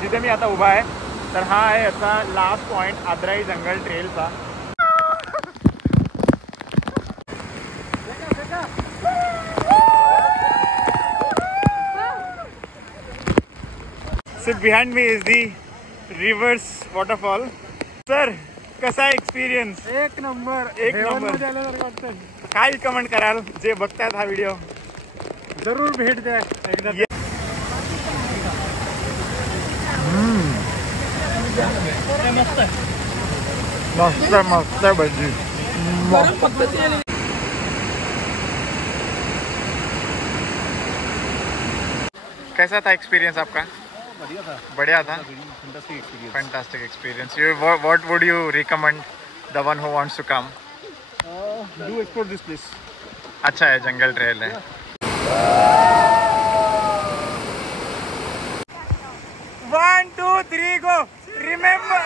जिथे मी आता उभा आहे तर हा आहे याचा लास्ट पॉइंट आदराई जंगल ट्रेलचा. So behind me is the Rivers waterfall. Sir कसा आहे एक्सपिरियन्स? एक नंबर. काय कमेंट कराल जे बघतायत हा व्हिडिओ? जरूर भेट द्या एकदा. मस्त मस्त भजी. कैसा था एक्सपीरियंस आपका? बढ़िया था. Fantastic experience. What would you recommend the one who wants to come? Do explore this place. अच्छा है, जंगल ट्रेल है. 1 2 3 go. Remember.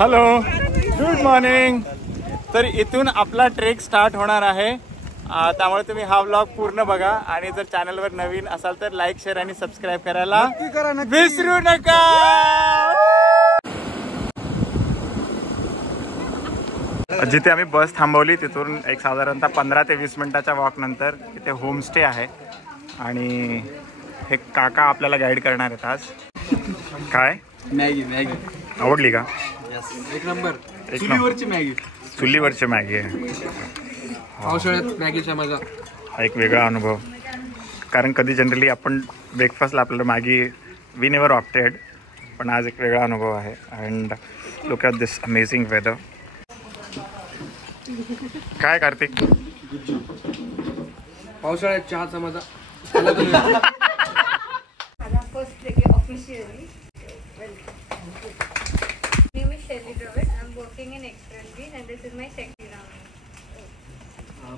Hello, good morning. तर इथून आपला ट्रेक स्टार्ट होणार आहे. त्यामुळे तुम्ही हा व्लॉग पूर्ण बघा आणि जर चॅनलवर नवीन असाल तर लाईक, शेअर आणि सबस्क्राईब करायला विसरू नका. जिथे आम्ही बस थांबवली तिथून एक साधारणतः 15 ते 20 मिनिटाच्या वॉक नंतर इथे होमस्टे आहे आणि हे काका आपल्याला गाईड करणार आहेत आज. काय मॅगी आवडली का? एक नंबर. चुलीवरची मॅगी आहे. पावसाळ्यात मॅगीचा मजा हा एक वेगळा अनुभव. कारण कधी जनरली आपण ब्रेकफास्टला आपल्याला मॅगी वी नेवर ऑप्टेड, पण आज एक वेगळा अनुभव आहे. And look at this amazing weather. काय कार्तिक? पावसाळ्यात चहाचा मजा.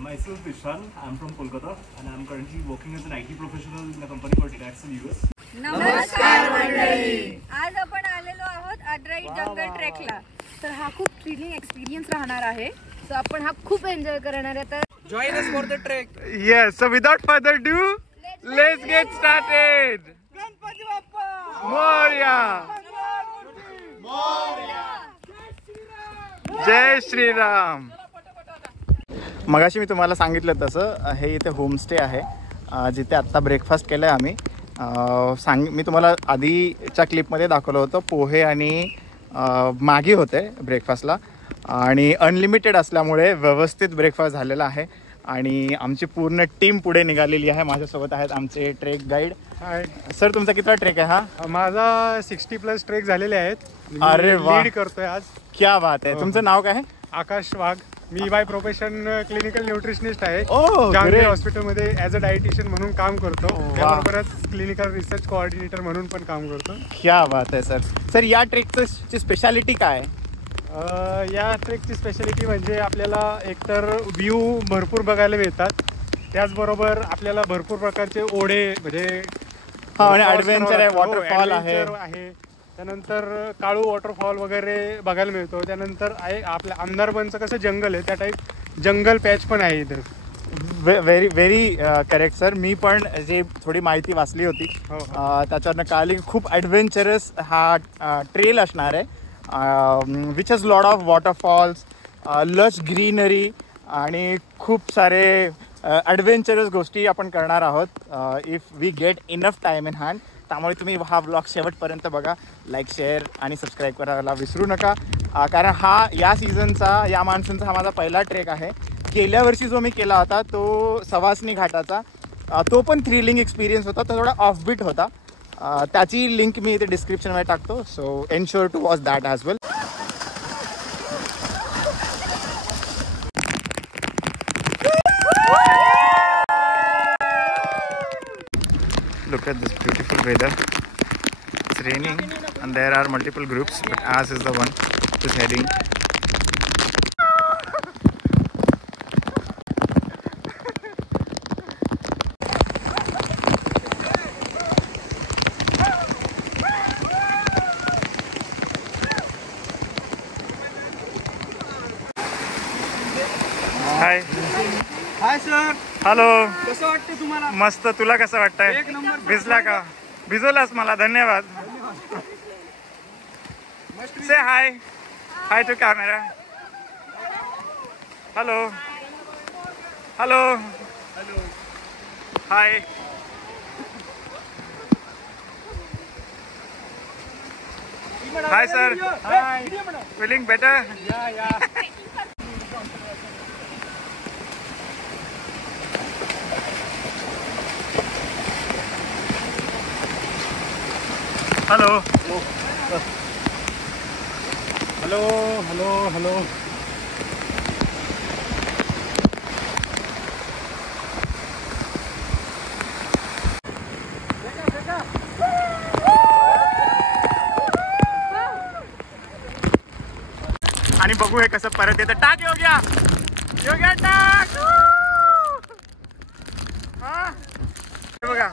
Myself Ishan, I'm from Kolkata and I'm currently working as an IT professional in a company called Dinaxon US. नमस्कार मंडळी. आज आपण आलेलो आहोत आदराई जंगल ट्रेकला. तर हा खूप थ्रिलिंग एक्सपिरियन्स राहणार आहे. सो आपण हा खूप एन्जॉय करणार आहे. तर join us for the trek. Yes, so without further do let's get started. Ganpati Bappa Morya. जय श्रीराम. मगाशी मी तुम्हाला सांगितलं तसं हे इथे होमस्टे आहे जिथे आत्ता ब्रेकफास्ट केलं आहे आम्ही. मी तुम्हाला आधीच्या क्लिपमध्ये दाखवलं होतं पोहे आणि मॅगी होते ब्रेकफास्टला आणि अनलिमिटेड असल्यामुळे व्यवस्थित ब्रेकफास्ट झालेला आहे आणि आमची पूर्ण टीम पुढे निघालेली आहे. माझ्यासोबत आहेत आमचे ट्रेक गाईड. हाय सर, तुमचा कितवा ट्रेक आहे हा? माझा 60+ ट्रेक झालेले आहेत. अरे वा, लीड करतोय आज. क्या बात आहे. तुमचं नाव काय आहे? आकाश वाघ. मी बाय प्रोफेशन क्लिनिकल न्यूट्रिशनिस्ट आहे. ग्रेट. हॉस्पिटलमध्ये ॲज अ डायटिशियन म्हणून काम करतो. त्याबरोबरच क्लिनिकल रिसर्च कोऑर्डिनेटर म्हणून पण काम करतो. क्या बात आहे सर. सर, या ट्रेकची स्पेशालिटी काय आहे? या ट्रेकची स्पेशालिटी म्हणजे आपल्याला एकतर व्ह्यू भरपूर बघायला मिळतात, त्याचबरोबर आपल्याला भरपूर प्रकारचे ओढे म्हणजे ॲडव्हेंचर आहे, वॉटरफॉल आहे, त्यानंतर काळू वॉटरफॉल वगैरे बघायला मिळतो. त्यानंतर आहे आपल्या अंधारबनचं कसं जंगल आहे त्या टाईप जंगल पॅच पण आहे इथं. Very very correct sir. मी पण जे थोडी माहिती वाचली होती त्याच्यावरनं कळाली की खूप ॲडव्हेंचरस हा ट्रेल असणार आहे. Which has lot of waterfalls, lush greenery आणि खूप सारे ॲडव्हेंचरस गोष्टी आपण करणार आहोत if we get enough time in hand. त्यामुळे तुम्ही हा व्लॉग शेवटपर्यंत बघा. लाईक, शेअर आणि सबस्क्राईब करायला विसरू नका. कारण हा या सीझनचा या मान्सूनचा हा माझा पहिला ट्रेक आहे. गेल्या वर्षी जो मी केला होता तो सवासनी घाटाचा, तो पण थ्रिलिंग एक्सपिरियन्स होता. तो थोडा ऑफबीट होता. त्याची लिंक मी इथे डिस्क्रिप्शनमध्ये टाकतो. So ensure to watch that as well. Look at this beautiful weather. It's raining and there are multiple groups, but ours is the one who's heading. Hi. Hi sir. Hello, कसं वाटतं तुम्हाला? मस्त. तुला कसं वाटतंय? एक नंबर. भिजला का? भिजवलास मला, धन्यवाद. Say hi. Hi to camera. Hello hello hello. Hi. Hi sir. Hi. Feeling better? Yeah. Hello. Hello. आणि बघू हे कसं परत येतं. टाक योग्या टाक. हा हे बघा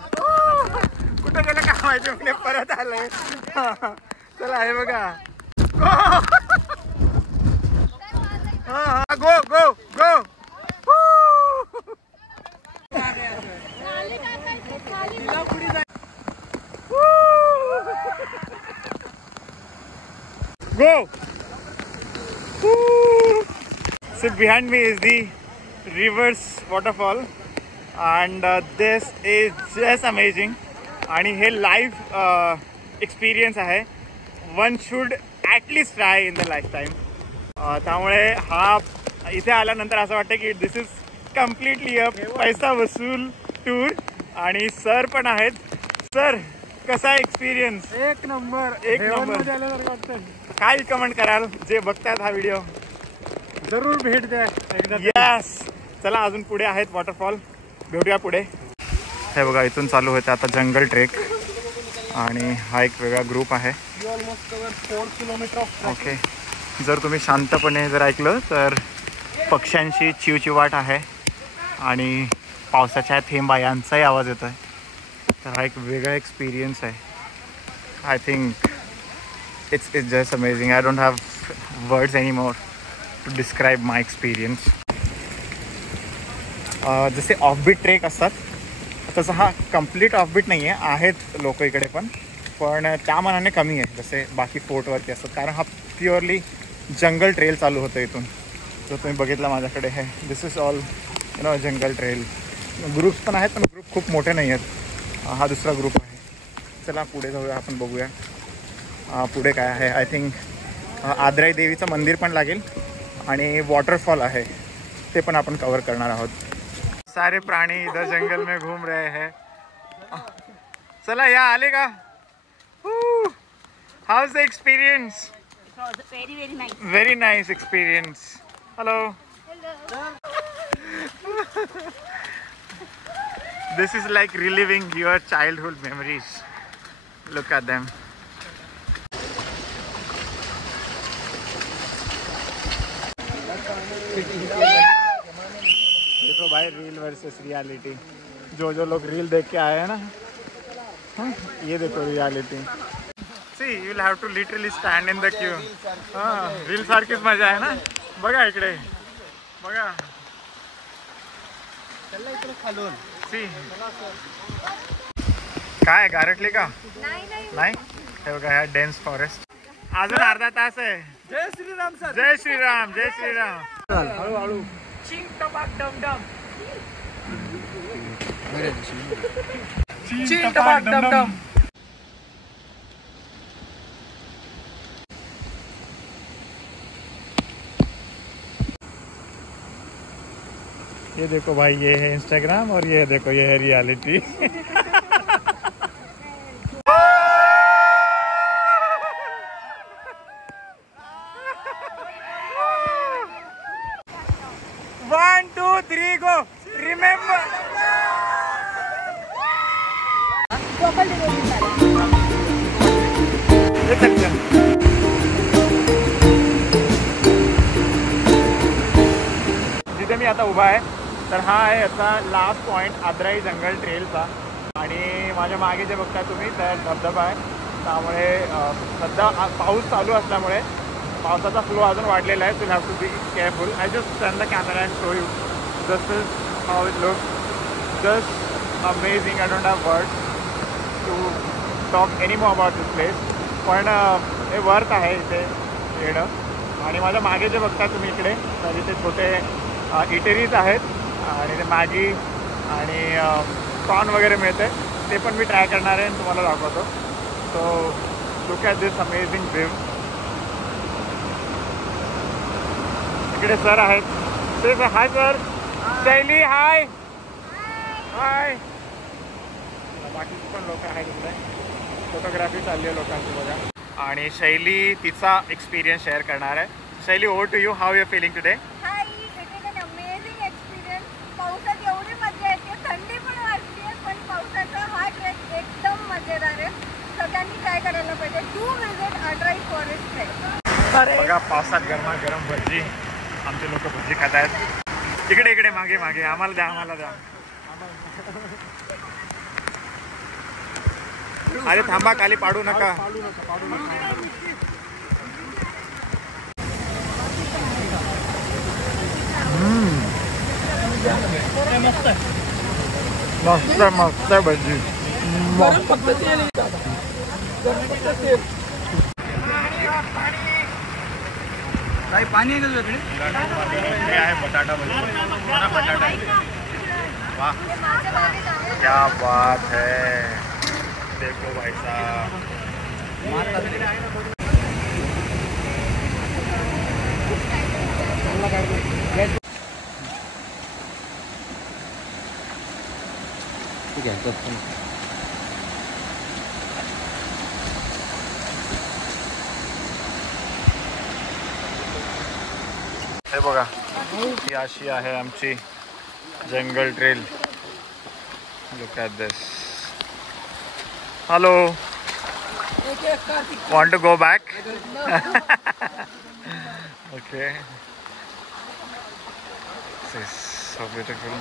कुठं गेलं काय माहिती, म्हणजे परत आलंय. चला हे बघा. गो गो गो. Go! So behind me is the reverse waterfall and this is just amazing. आणि हे लाईव्ह एक्सपिरियन्स आहे. One should at least try in the life time. त्यामुळे हा इथे आल्यानंतर असं वाटतं की दिस इज कम्प्लिटली अ पैसा वसूल टूर. आणि सर पण आहेत. सर कसा एक्सपिरियन्स? एक नंबर. काय कमेंट कराल जे बघतायत हा व्हिडिओ? जरूर भेट द्या एकदा. यस. चला अजून पुढे आहेत वॉटरफॉल, भेटूया पुढे. हे बघा इथून चालू होतं आता जंगल ट्रेक आणि हा एक वेगळा ग्रुप आहे. Almost cover 4 kilometre. ओके. जर तुम्ही शांतपणे जर ऐकलं तर पक्ष्यांची चिवचिवाट आहे आणि पावसाच्या थेंबा यांचाही आवाज येतो आहे. तर हा एक वेगळा एक्सपिरियन्स आहे. I think it's just amazing. I don't have words any more to describe my experience. जसे ऑफबीट ट्रेक असतात तसं हा कम्प्लीट ऑफबीट नाही आहे. आहेत लोक इकडे पण त्या मानाने कमी आहे जसे बाकी फोर्टवरती असतात. कारण हा प्युअरली जंगल ट्रेल चालू होतं इथून. जर तुम्ही बघितलं माझ्याकडे हे this is all jungle trail. Groups पण आहेत पण ग्रुप खूप मोठे नाही आहेत. हा दुसरा ग्रुप आहे. चला पुढे जाऊया, आपण बघूया पुढे काय आहे. आय थिंक आदराई देवीचं मंदिर पण लागेल आणि वॉटरफॉल आहे ते पण आपण कवर करणार आहोत. सारे प्राणी इधर जंगल में घूम रहे हैं. चला या आले का? House the experience? Very nice experience. Hello. This is like reliving your childhood memories. Look at them. देखो भाई, रील वर्सेस रियलिटी. जो लोग रील देख के आए हैं ना, ये देखो reality. See, you'll have to literally stand in the queue. Reel सारखीच मजा आहे ना. बघा इकडे बघा. See. काय गारटली का? नाही. हे बघा ह्या डेन्स फॉरेस्ट. अजून अर्धा तास आहे. जय श्रीराम सर. जय श्रीराम. जय श्रीराम. हळूहळू. चिंग टपाक डमडम. चिंग टपाक डमडम. ये देखो भाई, ये है इंस्टाग्राम और ये देखो ये है reality. One, two, three, go. Remember. जिथे मी आता उभा आहे तर हा आहे याचा लास्ट पॉईंट आदराई जंगल ट्रेलचा. आणि माझ्या मागे जे बघताय तुम्ही तर धबधबा आहे. त्यामुळे सध्या पाऊस चालू असल्यामुळे पावसाचा फ्लो अजून वाढलेला आहे. So you have to be careful. I just turn the camera and show you. This is how it looks. Just amazing. I don't have word to talk any more about this place. पण हे worth आहे इथे येणं. आणि माझ्या मागे जे बघता तुम्ही इकडे, तर इथे छोटे इटरीज आहेत आणि ते मॅगी आणि कॉर्न वगैरे मिळते. ते पण मी ट्राय करणार आहे आणि तुम्हाला दाखवतो. So look at this amazing view. इकडे सर आहेत. ते हाय सर. शैली हाय. हाय. बाकीचे पण लोक आहेत इकडे. फोटोग्राफी चालली आहे लोकांची बघा. आणि शैली तिचा एक्सपिरियन्स शेअर करणार आहे. Shaily, over to you. How you feeling today? Hi, it is an amazing experience. पावसात एवढी मजा येते, थंडी पण वाटते, पण पावसाचा हा ट्रेक एकदम मजेदार आहे. सगळ्यांनी ट्राय करायला पाहिजे. To visit Adrai forest trek. बघा पावसात गरमागरम भजी. आमचे लोक भजी खात आहेत. इकडे इकडे मागे मागे. आम्हाला द्या, आम्हाला द्या. अरे थांबा, खाली पाडू नका. मस्त मस्त भजी. काही पाणी आहे का तुझ्याकडे? हे आहे बटाटा भजी. बटाटा. वाह, क्या बात है. देखो भाई साहब. हे बघा, ही अशी आहे आमची जंगल trail. Look at this. Hello, want to go back? Okay. This is so beautiful.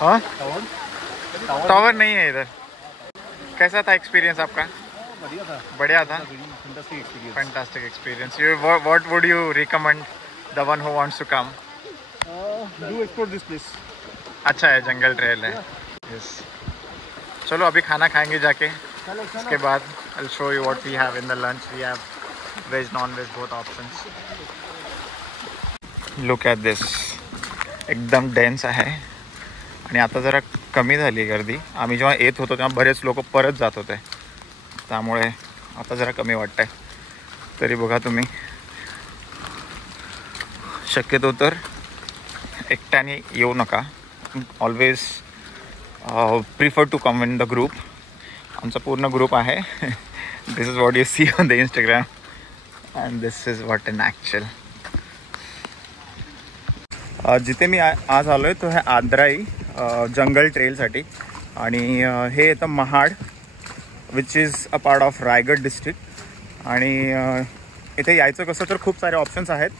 हाँ? टावर नहीं है इधर. कैसा था एक्सपीरियंस आपका? बढ़िया था. Fantastic experience. What would you recommend the one who wants to come? Do explore this place. अच्छा है, जंगल ट्रेल है. Yes. चलो अभी खाना खाएंगे जाके. उसके बाद I'll show you what we have in the lunch. We have veg, non-veg, both options. Look at this. एकदम डेन्स आहे. आणि आता जरा कमी झाली गर्दी. आम्ही जेव्हा येत होतो तेव्हा बरेच लोक परत जात होते, त्यामुळे आता जरा कमी वाटतंय. तरी बघा तुम्ही, शक्यतो तर एकट्याने येऊ नका. Always prefer to come in the group. आमचा पूर्ण ग्रुप आहे. This is what you see on the Instagram and this is what in actual. जिथे मी आज आलो आहे तो आहे आद्राई जंगल ट्रेलसाठी. आणि हे येतं Mahad, which is a part of Raigad district. आणि इथे यायचं कसं तर खूप सारे ऑप्शन्स आहेत,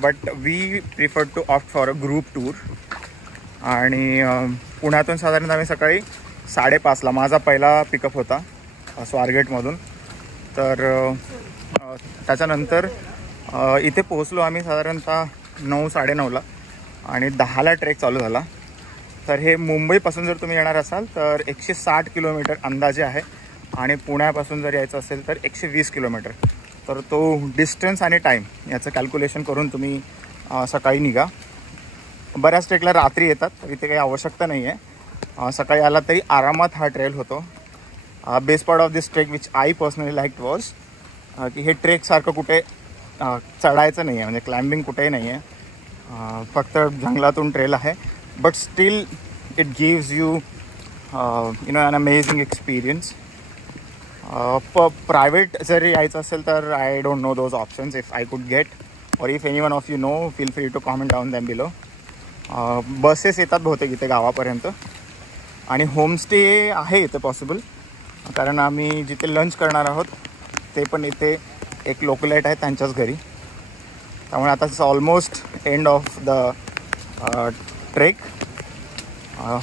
but we prefer to opt for a group tour. आणि पुण्यातून साधारणतः आम्ही सकाळी 5:30ला माझा पहिला पिकअप होता स्वारगेटमधून. तर त्याच्यानंतर इथे पोहोचलो आम्ही साधारणतः 9-9:30ला आणि 10ला ट्रेक चालू झाला. तर हे मुंबईपासून जर तुम्ही येणार असाल तर 160 किलोमीटर अंदाजे आहे. आणि पुण्यापासून जर यायचं असेल तर 120 किलोमीटर. तर तो डिस्टन्स आणि टाईम याचं कॅल्क्युलेशन करून तुम्ही सकाळी निघा. बऱ्याच ट्रेकला रात्री येतात, तर इथे काही आवश्यकता नाही आहे. सकाळी आला तरी आरामात हा ट्रेल होतो. Best part of this trek which I personally like was की हे ट्रेकसारखं कुठे चढायचं नाही आहे, म्हणजे क्लाइम्बिंग कुठेही नाही आहे. फक्त जंगलातून ट्रेल आहे, but still it gives you an amazing experience. Private जर यायचं असेल तर I don't know those options. If I could get or if anyone of you know, feel free to comment down them below. Buses येतात बहुतेक इथे गावापर्यंत. आणि homestay आहे इथे पॉसिबल, कारण आम्ही जिथे लंच करणार आहोत ते पण इथे एक लोकलाईट आहे त्यांच्याच घरी. त्यामुळे आता almost end of the trek.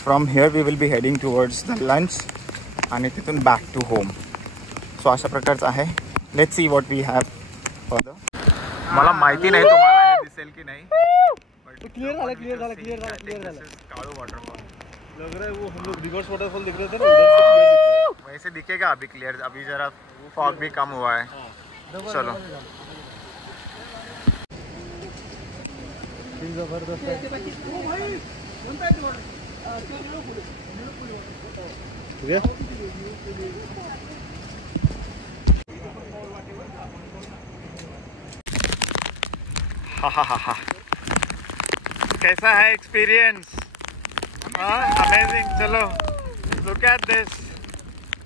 From here we will be heading towards the lunch आणि तिथून बॅक टू होम. सो अशा प्रकारचं आहे. Let's see what we have further. मला माहिती नाही तुम्हाला हे दिसेल की नाही, बट क्लियर झाला क्लियर झाला क्लियर झाला क्लियर झाला. काळू वॉटरफॉल लग रहा है वो हम लोग रिवर्स वाटरफॉल दिख रहे थे ना, उधर से क्लियर दिख रहा है. वैसे दिखेगा अभी क्लियर. अभी जरा फॉग भी कम हुआ है. चलो जबरदस्त आहे. हा. कैसा है एक्सपीरियंस? अमेजिंग. चलो लुक एट दिस.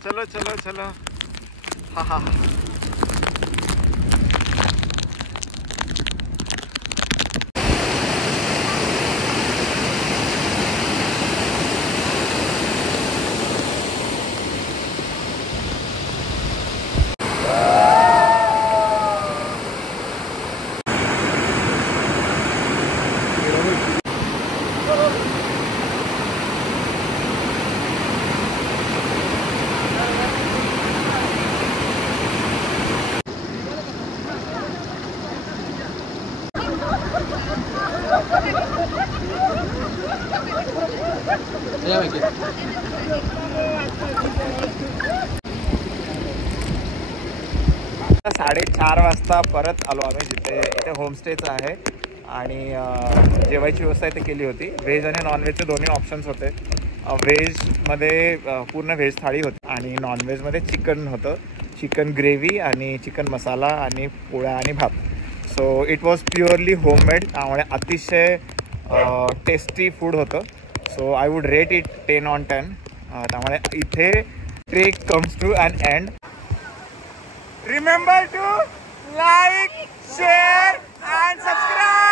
चलो चलो चलो. हा. या माहिती 4:30 वाजता परत आलो आम्ही. जिथे इथे होमस्टेचं आहे आणि जेवायची व्यवस्था इथे केली होती. व्हेज आणि नॉनव्हेजचे दोन्ही ऑप्शन्स होते. व्हेजमध्ये पूर्ण व्हेज थाळी होती आणि नॉनव्हेजमध्ये चिकन होतं. चिकन ग्रेव्ही आणि चिकन मसाला आणि पोळ्या आणि भात. So it was purely homemade. त्यामुळे अतिशय टेस्टी फूड होतं. So I would rate it 10/10. त्यामुळे इथे trek comes to an end. Remember to like, share and subscribe.